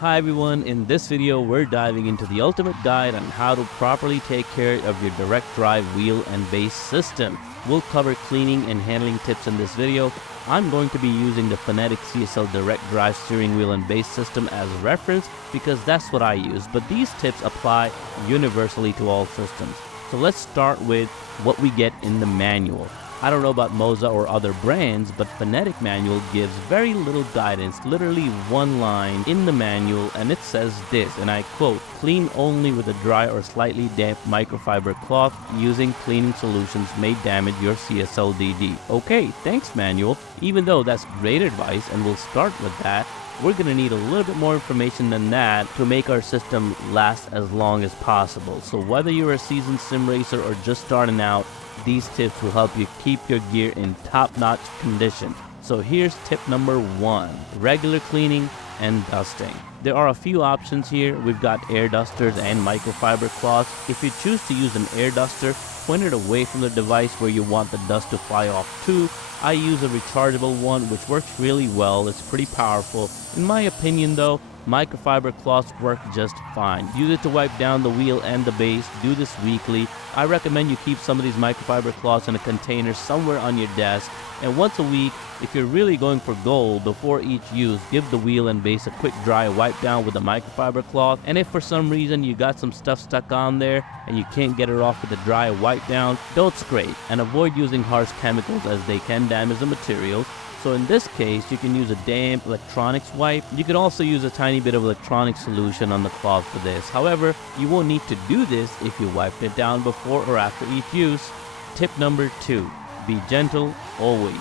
Hi everyone, in this video we're diving into the ultimate guide on how to properly take care of your direct drive wheel and base system. We'll cover cleaning and handling tips in this video. I'm going to be using the Fanatec CSL Direct Drive steering wheel and base system as a reference because that's what I use, but these tips apply universally to all systems. So let's start with what we get in the manual. I don't know about Moza or other brands, but Fanatec manual gives very little guidance, literally one line in the manual, and it says this, and I quote, "Clean only with a dry or slightly damp microfiber cloth. Using cleaning solutions may damage your CSLDD. Okay, thanks manual. Even though that's great advice, and we'll start with that, we're going to need a little bit more information than that to make our system last as long as possible. So whether you're a seasoned sim racer or just starting out, these tips will help you keep your gear in top-notch condition. So here's tip number 1, regular cleaning and dusting. There are a few options here. We've got air dusters and microfiber cloths. If you choose to use an air duster, point it away from the device where you want the dust to fly off to. I use a rechargeable one which works really well. It's pretty powerful. In my opinion though, microfiber cloths work just fine. Use it to wipe down the wheel and the base. Do this weekly. I recommend you keep some of these microfiber cloths in a container somewhere on your desk, and once a week, if you're really going for gold, before each use, give the wheel and base a quick dry wipe down with a microfiber cloth. And if for some reason you got some stuff stuck on there and you can't get it off with a dry wipe down, don't scrape, and avoid using harsh chemicals as they can damage the materials. So in this case, you can use a damp electronics wipe. You could also use a tiny bit of electronic solution on the cloth for this. However, you won't need to do this if you wiped it down before or after each use. Tip number 2, be gentle always.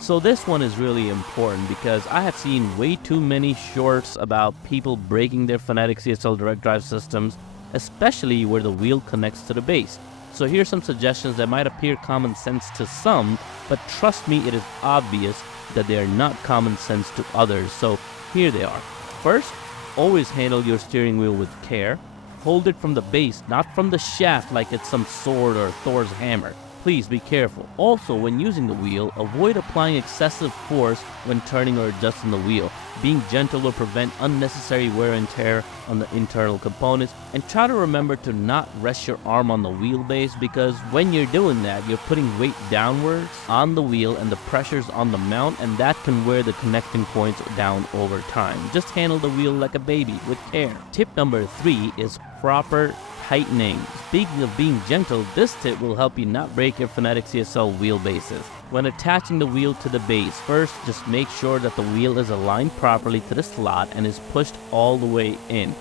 So this one is really important because I have seen way too many shorts about people breaking their Fanatec CSL Direct Drive systems, especially where the wheel connects to the base. So here's some suggestions that might appear common sense to some, but trust me, it is obvious that they are not common sense to others. So here they are. First, always handle your steering wheel with care. Hold it from the base, not from the shaft like it's some sword or Thor's hammer. Please be careful. Also, when using the wheel, avoid applying excessive force when turning or adjusting the wheel. Being gentle will prevent unnecessary wear and tear on the internal components. And try to remember to not rest your arm on the wheelbase, because when you're doing that, you're putting weight downwards on the wheel and the pressure's on the mount, and that can wear the connecting points down over time. Just handle the wheel like a baby with care. Tip number 3 is proper tightening. Speaking of being gentle, this tip will help you not break your Fanatec CSL wheelbases. When attaching the wheel to the base, first just make sure that the wheel is aligned properly to the slot and is pushed all the way in.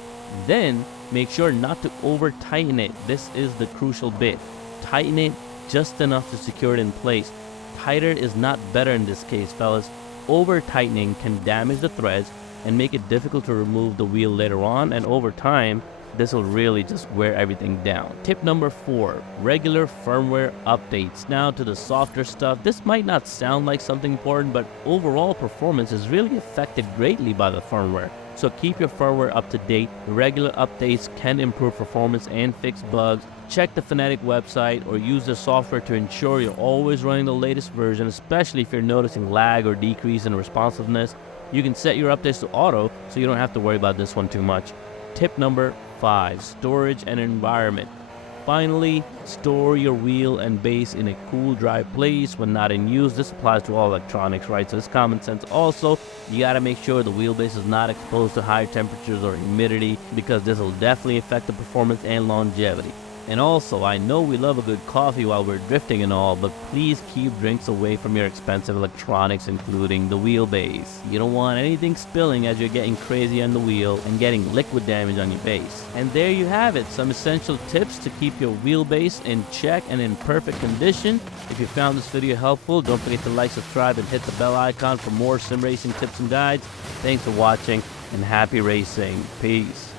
Then make sure not to over tighten it. This is the crucial bit. Tighten it just enough to secure it in place. Tighter is not better in this case, fellas. Over tightening can damage the threads and make it difficult to remove the wheel later on, and over time this will really just wear everything down. Tip number 4, regular firmware updates. Now to the softer stuff. This might not sound like something important, but overall performance is really affected greatly by the firmware. So keep your firmware up to date. Regular updates can improve performance and fix bugs. Check the Fanatec website or use the software to ensure you're always running the latest version, especially if you're noticing lag or decrease in responsiveness. You can set your updates to auto, so you don't have to worry about this one too much. Tip number 5, storage and environment. Finally, store your wheel and base in a cool, dry place when not in use. This applies to all electronics, right? So it's common sense. Also, you gotta make sure the wheelbase is not exposed to high temperatures or humidity, because this will definitely affect the performance and longevity. And also, I know we love a good coffee while we're drifting and all, but please keep drinks away from your expensive electronics, including the wheelbase. You don't want anything spilling as you're getting crazy on the wheel and getting liquid damage on your base. And there you have it, some essential tips to keep your wheelbase in check and in perfect condition. If you found this video helpful, don't forget to like, subscribe, and hit the bell icon for more sim racing tips and guides. Thanks for watching, and happy racing. Peace.